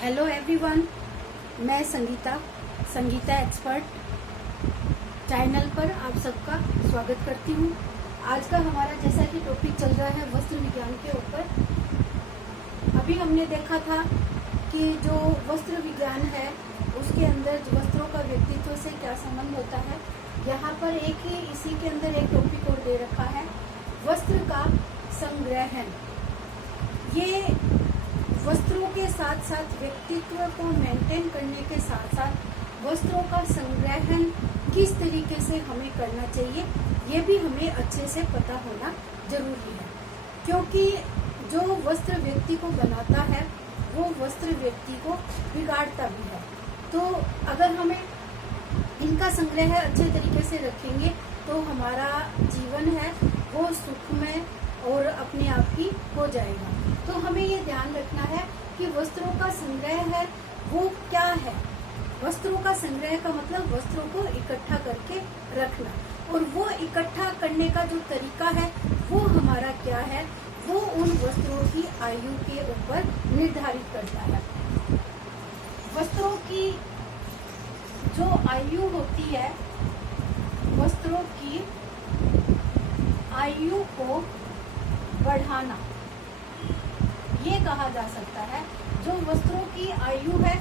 Hello everyone, मैं Sangeeta expert channel पर आप सबका स्वागत करती हूँ। आज का हमारा जैसा कि टॉपिक चल रहा है वस्त्र विज्ञान के ऊपर। अभी हमने देखा था कि जो वस्त्र विज्ञान है उसके अंदर वस्त्रों का व्यक्तित्व से क्या संबंध होता है। यहाँ पर इसी के अंदर एक टॉपिक और दे रखा है, वस्त्र का संग्रहण। ये वस्त्रों के साथ साथ व्यक्तित्व को मेंटेन करने के साथ साथ वस्त्रों का संग्रहण किस तरीके से हमें करना चाहिए ये भी हमें अच्छे से पता होना जरूरी है, क्योंकि जो वस्त्र व्यक्ति को बनाता है वो वस्त्र व्यक्ति को बिगाड़ता भी है। तो अगर हमें इनका संग्रह अच्छे तरीके से रखेंगे तो हमारा जीवन है वो सुखमय और अपने आप ही हो जाएगा। तो हमें ये ध्यान रखना है कि वस्त्रों का संग्रह है वो क्या है। वस्त्रों का संग्रह का मतलब वस्त्रों को इकट्ठा करके रखना, और वो इकट्ठा करने का जो तरीका है वो हमारा क्या है, वो उन वस्त्रों की आयु के ऊपर निर्धारित करता है। वस्त्रों की जो आयु होती है, वस्त्रों की आयु को बढ़ाना ये कहा जा सकता है। जो वस्त्रों की आयु है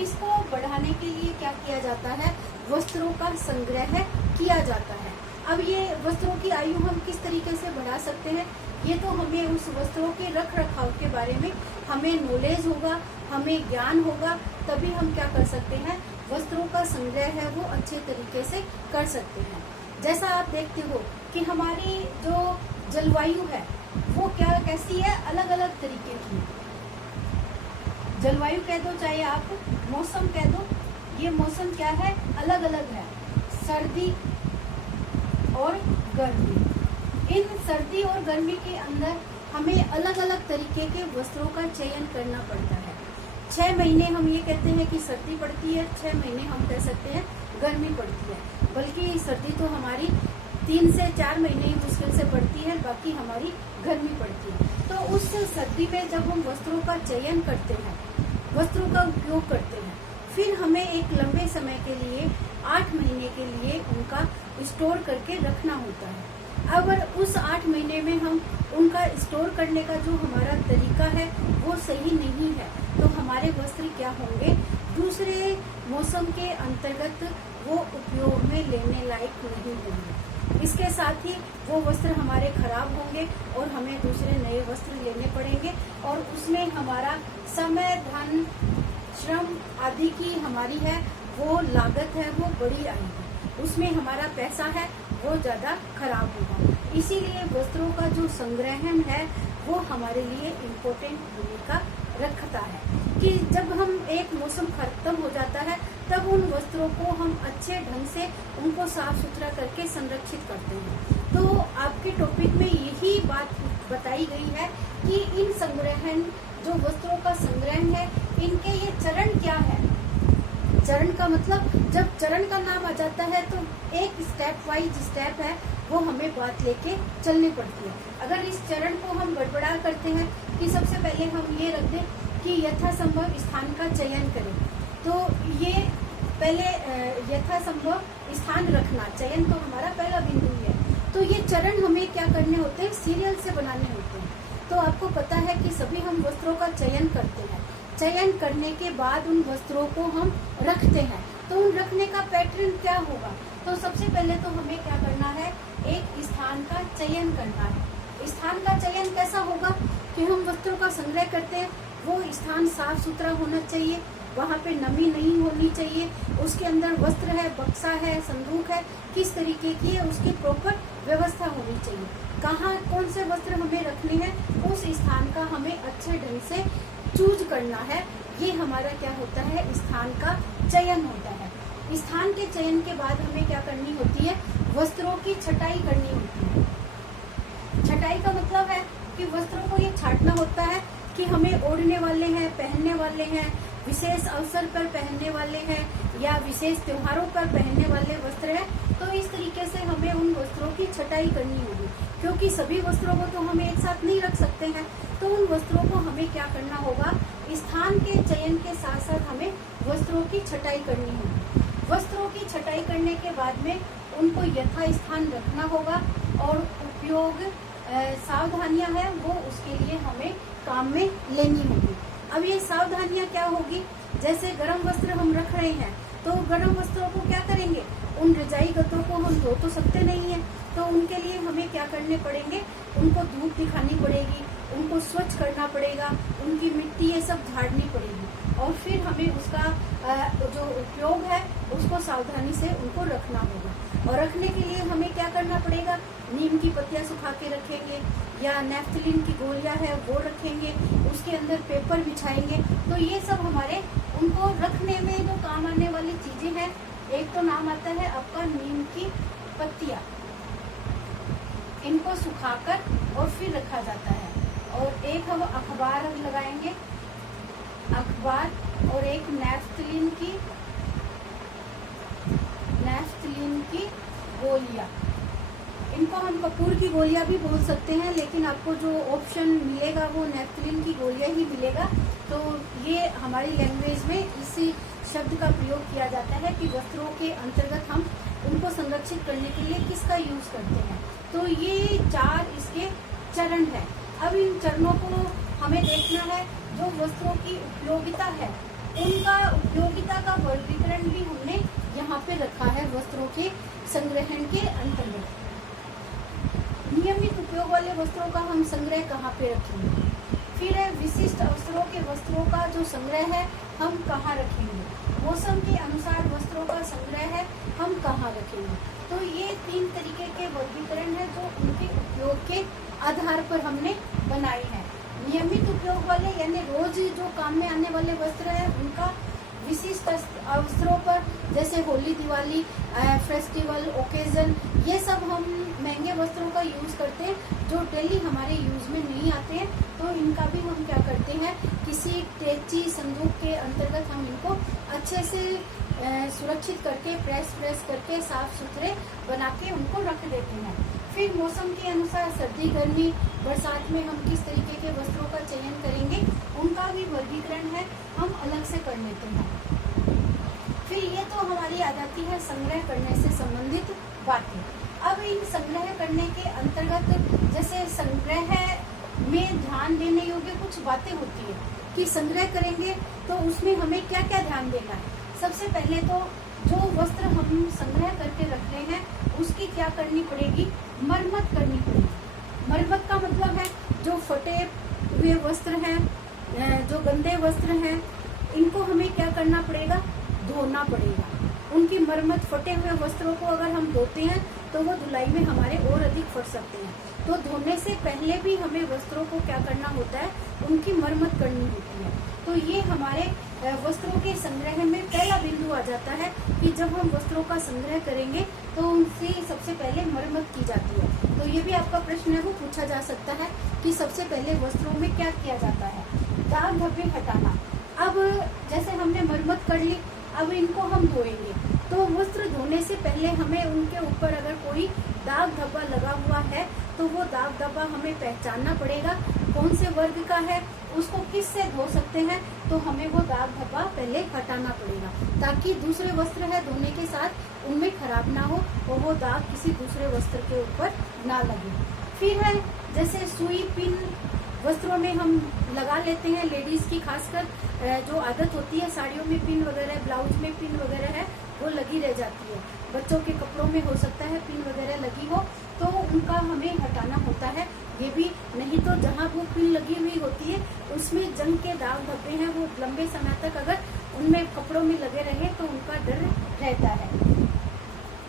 इसको बढ़ाने के लिए क्या किया जाता है, वस्त्रों का संग्रह किया जाता है। अब ये वस्त्रों की आयु हम किस तरीके से बढ़ा सकते हैं, ये तो हमें उस वस्त्रों के रख रखाव के बारे में हमें नॉलेज होगा, हमें ज्ञान होगा, तभी हम क्या कर सकते हैं, वस्त्रों का संग्रह है वो अच्छे तरीके से कर सकते हैं। जैसा आप देखते हो कि हमारी जो जलवायु है वो कैसी है, अलग अलग तरीके की जलवायु कह दो, चाहे आप मौसम कह दो, ये मौसम क्या है, अलग अलग है, सर्दी और गर्मी। इन सर्दी और गर्मी के अंदर हमें अलग अलग तरीके के वस्त्रों का चयन करना पड़ता है। 6 महीने हम ये कहते हैं कि सर्दी पड़ती है, 6 महीने हम कह सकते हैं गर्मी पड़ती है, बल्कि सर्दी तो हमारी 3 से 4 महीने ही मुश्किल से पड़ती है, बाकी हमारी गर्मी पड़ती है। तो उस सर्दी में जब हम वस्त्रों का चयन करते हैं, वस्त्रों का उपयोग करते हैं, फिर हमें एक लंबे समय के लिए 8 महीने के लिए उनका स्टोर करके रखना होता है। अगर उस 8 महीने में हम उनका स्टोर करने का जो हमारा तरीका है वो सही नहीं है तो हमारे वस्त्र क्या होंगे, दूसरे मौसम के अंतर्गत वो उपयोग में लेने लायक नहीं होंगे। इसके साथ ही वो वस्त्र हमारे खराब होंगे और हमें दूसरे नए वस्त्र लेने पड़ेंगे, और उसमें हमारा समय, धन, श्रम आदि की हमारी है वो लागत है वो बड़ी आएगी, उसमें हमारा पैसा है वो ज्यादा खराब होगा। इसीलिए वस्त्रों का जो संग्रहण है वो हमारे लिए इम्पोर्टेंट भूमिका रखता है कि जब हम एक मौसम खत्म हो जाता है तब उन वस्त्रों को हम अच्छे ढंग से उनको साफ सुथरा करके संरक्षित करते हैं। तो आपके टॉपिक में यही बात बताई गई है कि इन संग्रहण, जो वस्त्रों का संग्रहण है, इनके ये चरण क्या है। चरण का मतलब, जब चरण का नाम आ जाता है तो एक स्टेप वाइज स्टेप है वो हमें बात लेके चलनी पड़ती है। अगर इस चरण को हम गड़बड़ा करते हैं कि सबसे पहले हम ये रख दें कि यथासंभव स्थान का चयन करें, तो ये पहले यथासंभव स्थान रखना, चयन तो हमारा पहला बिंदु है। तो ये चरण हमें क्या करने होते हैं, सीरियल से बनाने होते हैं। तो आपको पता है कि सभी हम वस्त्रों का चयन करते हैं, चयन करने के बाद उन वस्त्रों को हम रखते हैं। तो उन रखने का पैटर्न क्या होगा, तो सबसे पहले तो हमें क्या करना है, एक स्थान का चयन करना है। स्थान का चयन कैसा होगा कि हम वस्त्रों का संग्रह करते हैं, वो स्थान साफ सुथरा होना चाहिए, वहाँ पे नमी नहीं होनी चाहिए, उसके अंदर वस्त्र है, बक्सा है, संदूक है, किस तरीके की है उसकी प्रॉपर व्यवस्था होनी चाहिए। कहाँ कौन से वस्त्र हमें रखने हैं उस स्थान का हमें अच्छे ढंग से चूज करना है। ये हमारा क्या होता है, स्थान का चयन होता है। स्थान के चयन के बाद हमें क्या करनी होती है, वस्त्रों की छटाई करनी होती है। छटाई का मतलब है कि वस्त्रों को ये छांटना होता है कि हमें ओढ़ने वाले हैं, पहनने वाले हैं, विशेष अवसर पर पहनने वाले हैं या विशेष त्योहारों पर पहनने वाले वस्त्र हैं। तो इस तरीके से हमें उन वस्त्रों की छटाई करनी होगी, क्योंकि सभी वस्त्रों को तो हम एक साथ नहीं रख सकते हैं। तो उन वस्त्रों को हमें क्या करना होगा, स्थान के चयन के साथ साथ हमें वस्त्रों की छटाई करनी होगी। वस्त्रों की छटाई करने के बाद में उनको यथास्थान रखना होगा और उपयोग सावधानियां हैं वो उसके लिए हमें काम में लेनी होगी। अब ये सावधानियां क्या होगी, जैसे गर्म वस्त्र हम रख रहे हैं तो गर्म वस्त्रों को क्या करेंगे, उन रजाई गद्दों को हम धो तो सकते नहीं है, तो उनके लिए हमें क्या करने पड़ेंगे, उनको धूप दिखानी पड़ेगी, उनको स्वच्छ करना पड़ेगा, उनकी मिट्टी ये सब झाड़नी पड़ेगी और फिर हमें उसका जो उपयोग है उसको सावधानी से उनको रखना होगा। और रखने के लिए हमें क्या करना पड़ेगा, नीम की पत्तियां सुखा के रखेंगे या नैफ्थलीन की गोलियां है वो रखेंगे, उसके अंदर पेपर बिछाएंगे। तो ये सब हमारे उनको रखने में जो काम आने वाली चीजें हैं। एक तो नाम आता है आपका नीम की पत्तियां, इनको सुखाकर और फिर रखा जाता है। और एक हम अखबार लगाएंगे, अखबार, और एक नैफ्थलीन की गोलियां, इनको हम कपूर की गोलियां भी बोल सकते हैं, लेकिन आपको जो ऑप्शन मिलेगा वो नैफ्थलीन की गोलियां ही मिलेगा। तो ये हमारी लैंग्वेज में इसी शब्द का प्रयोग किया जाता है कि वस्त्रों के अंतर्गत हम उनको संरक्षित करने के लिए किसका यूज करते हैं। तो ये 4 इसके चरण है। अब इन चरणों को हमें देखना है। जो वस्त्रों की उपयोगिता है उनका उपयोगिता का वर्गीकरण भी हमने यहाँ पे रखा है वस्त्रों के संग्रहण के अंतर्गत। नियमित उपयोग वाले वस्त्रों का हम संग्रह कहाँ पे रखेंगे, फिर है विशिष्ट अवसरों के वस्त्रों का जो संग्रह है हम कहाँ रखेंगे, मौसम के अनुसार वस्त्रों का संग्रह है हम कहाँ रखेंगे। तो ये 3 तरीके के वर्गीकरण है जो उनके उपयोग के आधार पर हमने बनाए हैं। नियमित उपयोग वाले यानी रोज जो काम में आने वाले वस्त्र है उनका विशिष्ट अवसरों पर, जैसे होली, दिवाली, फेस्टिवल, ओकेजन, ये सब हम महंगे वस्त्रों का यूज करते हैं जो डेली हमारे यूज में नहीं आते हैं। तो इनका भी हम क्या करते हैं, किसी टेची संदूक के अंतर्गत हम इनको अच्छे से सुरक्षित करके प्रेस करके साफ सुथरे बना के उनको रख देते हैं। फिर मौसम के अनुसार सर्दी, गर्मी, बरसात में हम किस तरीके के वस्त्रों का चयन करेंगे उनका भी वर्गीकरण है, हम अलग से कर लेते हैं। फिर ये तो हमारी आ जाती है संग्रह करने से संबंधित बातें। अब इन संग्रह करने के अंतर्गत जैसे संग्रह में ध्यान देने योग्य कुछ बातें होती है कि संग्रह करेंगे तो उसमें हमें क्या क्या ध्यान देना है। सबसे पहले तो जो वस्त्र हम संग्रह करके रख रहे हैं उसकी क्या करनी पड़ेगी, मरम्मत करनी पड़ेगी। मरम्मत का मतलब है जो फटे हुए वस्त्र हैं, जो गंदे वस्त्र हैं, इनको हमें क्या करना पड़ेगा, धोना पड़ेगा। उनकी मरम्मत, फटे हुए वस्त्रों को अगर हम धोते हैं तो वो धुलाई में हमारे और अधिक फट सकते हैं। तो धोने से पहले भी हमें वस्त्रों को क्या करना होता है, उनकी मरम्मत करनी होती है। तो ये हमारे वस्त्रों के संग्रह में पहला बिंदु आ जाता है कि जब हम वस्त्रों का संग्रह करेंगे तो उनसे सबसे पहले मरम्मत की जाती है। तो ये भी आपका प्रश्न है वो पूछा जा सकता है कि सबसे पहले वस्त्रों में क्या किया जाता है, दाग धब्बे हटाना। अब जैसे हमने मरम्मत कर ली, अब इनको हम धोएंगे तो वस्त्र धोने से पहले हमें उनके ऊपर अगर कोई दाग धब्बा लगा हुआ है तो वो दाग धब्बा हमें पहचानना पड़ेगा कौन से वर्ग का है, उसको किस से धो सकते हैं। तो हमें वो दाग धब्बा पहले हटाना पड़ेगा ताकि दूसरे वस्त्र है धोने के साथ उनमें खराब ना हो और वो दाग किसी दूसरे वस्त्र के ऊपर ना लगे। फिर है जैसे सुई, पिन वस्त्रों में हम लगा लेते हैं। लेडीज की खासकर जो आदत होती है, साड़ियों में पिन वगैरह, ब्लाउज में पिन वगैरह है वो लगी रह जाती है। बच्चों के कपड़ों में हो सकता है पिन वगैरह लगी हो तो उनका हमें हटाना होता है। ये भी नहीं तो जहाँ वो पिन लगी हुई होती है उसमें जंग के दाग धब्बे हैं, वो लंबे समय तक अगर उनमें कपड़ों में लगे रहे तो उनका डर रहता है।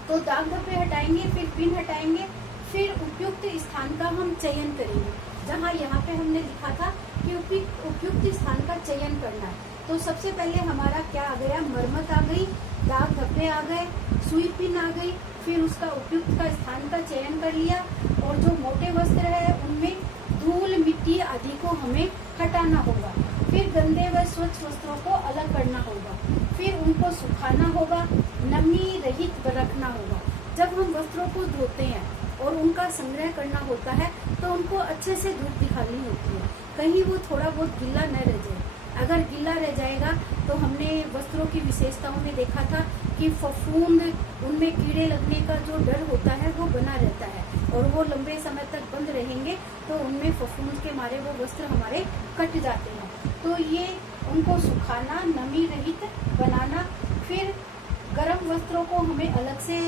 तो दाग धब्बे हटाएंगे, फिर पिन हटाएंगे, फिर उपयुक्त स्थान का हम चयन करेंगे। जहाँ यहाँ पे हमने लिखा था कि उपयुक्त स्थान का चयन करना है। तो सबसे पहले हमारा क्या आ गया, मरम्मत आ गई, दाग धब्बे आ गए, सुई पिन आ गई, फिर उसका उपयुक्त का स्थान का चयन कर लिया। और जो मोटे वस्त्र है उनमें धूल, मिट्टी आदि को हमें हटाना होगा। फिर गंदे व स्वच्छ वस्त्रों को अलग करना होगा, फिर उनको सुखाना होगा, नमी रहित रखना होगा। जब हम वस्त्रों को धोते हैं और उनका संग्रह करना होता है तो उनको अच्छे से धूप दिखानी होती है, कहीं वो थोड़ा बहुत गीला न रह जाए। अगर गीला रह जाएगा तो हमने वस्त्रों की विशेषताओं में देखा था कि फफूंद, उनमें कीड़े लगने का जो डर होता है वो बना रहता है, और वो लंबे समय तक बंद रहेंगे तो उनमें फफूंद के मारे वो वस्त्र हमारे कट जाते हैं। तो ये उनको सुखाना, नमी रहित बनाना, फिर गर्म वस्त्रों को हमें अलग से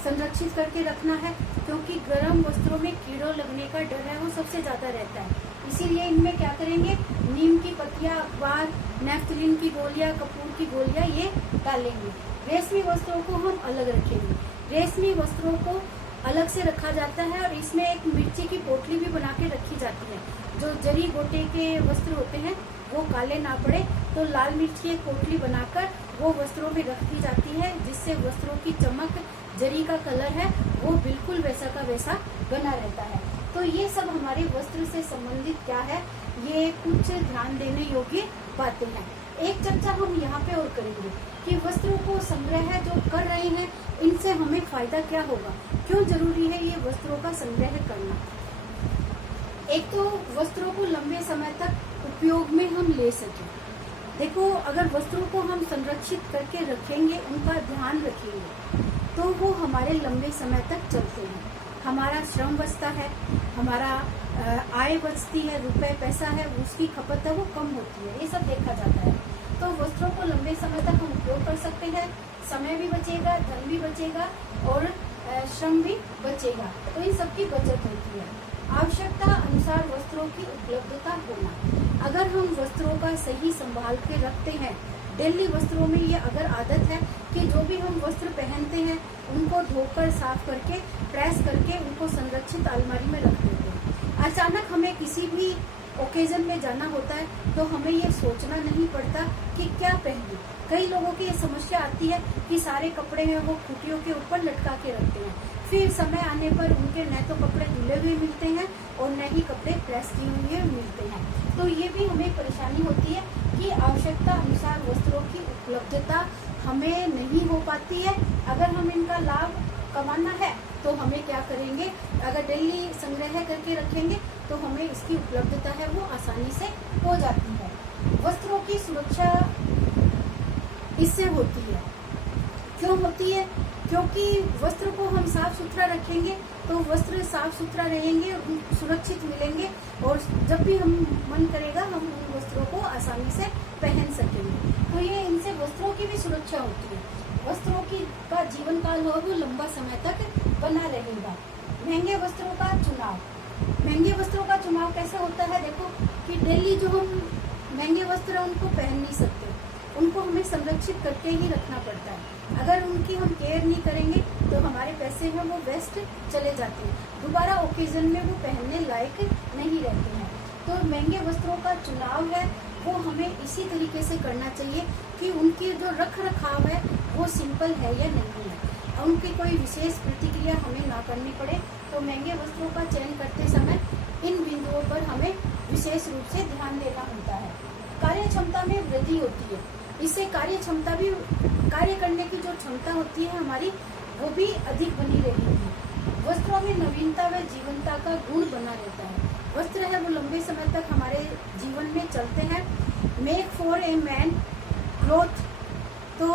संरक्षित करके रखना है, क्योंकि गर्म वस्त्रों में कीड़ों लगने का डर है वो सबसे ज़्यादा रहता है। इसीलिए इनमें क्या करेंगे, नीम की पत्तियां, अखबार, नेफ्थलीन की गोलियां, कपूर की गोलियां ये डालेंगे। रेशमी वस्त्रों को हम अलग रखेंगे। रेशमी वस्त्रों को अलग से रखा जाता है और इसमें एक मिर्ची की पोटली भी बना के रखी जाती है। जो जरी गोटे के वस्त्र होते हैं वो काले ना पड़े तो लाल मिर्च की एक पोटली बनाकर वो वस्त्रों में रखी जाती है, जिससे वस्त्रों की चमक, जरी का कलर है वो बिल्कुल वैसा का वैसा बना रहता है। तो ये सब हमारे वस्त्र से संबंधित क्या है, ये कुछ ध्यान देने योग्य बातें हैं। एक चर्चा हम यहाँ पे और करेंगे कि वस्त्रों को संग्रह जो कर रहे हैं इनसे हमें फायदा क्या होगा, क्यों जरूरी है ये वस्त्रों का संग्रह करना। एक तो वस्त्रों को लंबे समय तक उपयोग में हम ले सकें। देखो, अगर वस्त्रों को हम संरक्षित करके रखेंगे, उनका ध्यान रखेंगे, तो वो हमारे लंबे समय तक चलते हैं। हमारा श्रम बचता है, हमारा आय बचती है, रुपए पैसा है उसकी खपत है वो कम होती है, ये सब देखा जाता है। तो वस्त्रों को लंबे समय तक हम उपयोग कर सकते हैं, समय भी बचेगा, धन भी बचेगा और श्रम भी बचेगा, तो इन सब की बचत होती है। आवश्यकता अनुसार वस्त्रों की उपलब्धता होना। अगर हम वस्त्रों का सही संभाल के रखते हैं, डेली वस्त्रों में ये अगर आदत है कि जो भी हम वस्त्र पहनते हैं उनको धोकर, साफ करके, प्रेस करके उनको संरक्षित अलमारी में रख देते हैं। अचानक हमें किसी भी ओकेजन में जाना होता है तो हमें ये सोचना नहीं पड़ता कि क्या पहनूं। कई लोगों की ये समस्या आती है कि सारे कपड़े हैं वो खूटियों के ऊपर लटका के रखते हैं, फिर समय आने पर उनके न तो कपड़े धुले हुए मिलते हैं और न ही कपड़े प्रेस किए हुए मिलते हैं। तो ये भी हमें परेशानी होती है कि आवश्यकता अनुसार वस्त्रों की उपलब्धता हमें नहीं हो पाती है। अगर हम इनका लाभ कमाना है तो हमें क्या करेंगे, अगर डेली संग्रह करके रखेंगे तो हमें इसकी उपलब्धता है वो आसानी से हो जाती है। वस्त्रों की सुरक्षा इससे होती है। क्यों होती है? क्योंकि वस्त्र को हम साफ सुथरा रखेंगे तो वस्त्र साफ सुथरा रहेंगे, सुरक्षित मिलेंगे और जब भी हम मन करेगा हम उन वस्त्रों को आसानी से पहन सकेंगे। तो ये इनसे वस्त्रों की भी सुरक्षा होती है। वस्त्रों की का जीवन काल हो वो लंबा समय तक बना रहेगा। महंगे वस्त्रों का चुनाव। महंगे वस्त्रों का चुनाव कैसे होता है? देखो कि डेली जो हम महंगे वस्त्र हैं उनको पहन नहीं सकते, उनको हमें संरक्षित करके ही रखना पड़ता है। अगर उनकी हम केयर नहीं करेंगे तो हमारे पैसे हैं वो वेस्ट चले जाते हैं, दोबारा ओकेजन में वो पहनने लायक नहीं रहते हैं। तो महंगे वस्त्रों का चुनाव है वो हमें इसी तरीके से करना चाहिए कि उनकी जो रख रखाव है वो सिंपल है या नहीं है, उनकी कोई विशेष प्रतिक्रिया हमें ना करनी पड़े। तो महंगे वस्त्रों का चयन करते समय इन बिंदुओं पर हमें विशेष रूप से ध्यान देना होता है। कार्य क्षमता में वृद्धि होती है, इससे कार्य क्षमता भी, कार्य करने की जो क्षमता होती है हमारी वो भी अधिक बनी रहेगी। वस्त्रों में नवीनता व जीवंतता का गुण बना रहता है। वस्त्र है वो लंबे समय तक हमारे जीवन में चलते हैं। Make for a man cloth, तो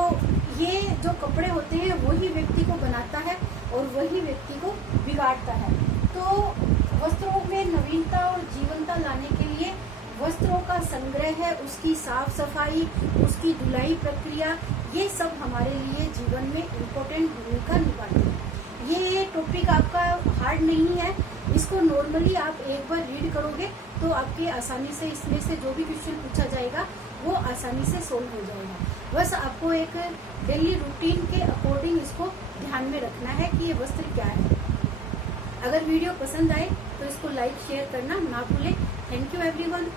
ये जो कपड़े होते हैं वही व्यक्ति को बनाता है और वही व्यक्ति को बिगाड़ता है। तो वस्त्रों में नवीनता और जीवंतता लाने के लिए वस्त्रों का संग्रह है, उसकी साफ सफाई, उसकी धुलाई प्रक्रिया, ये सब हमारे लिए जीवन में इम्पोर्टेंट भूमिका निभाते हैं। ये टॉपिक आपका हार्ड नहीं है, इसको नॉर्मली आप एक बार रीड करोगे तो आपके आसानी से इसमें से जो भी क्वेश्चन पूछा जाएगा वो आसानी से सोल्व हो जाएगा। बस आपको एक डेली रूटीन के अकॉर्डिंग इसको ध्यान में रखना है कि ये वस्त्र क्या है। अगर वीडियो पसंद आए तो इसको लाइक शेयर करना ना भूलें। Thank you everyone.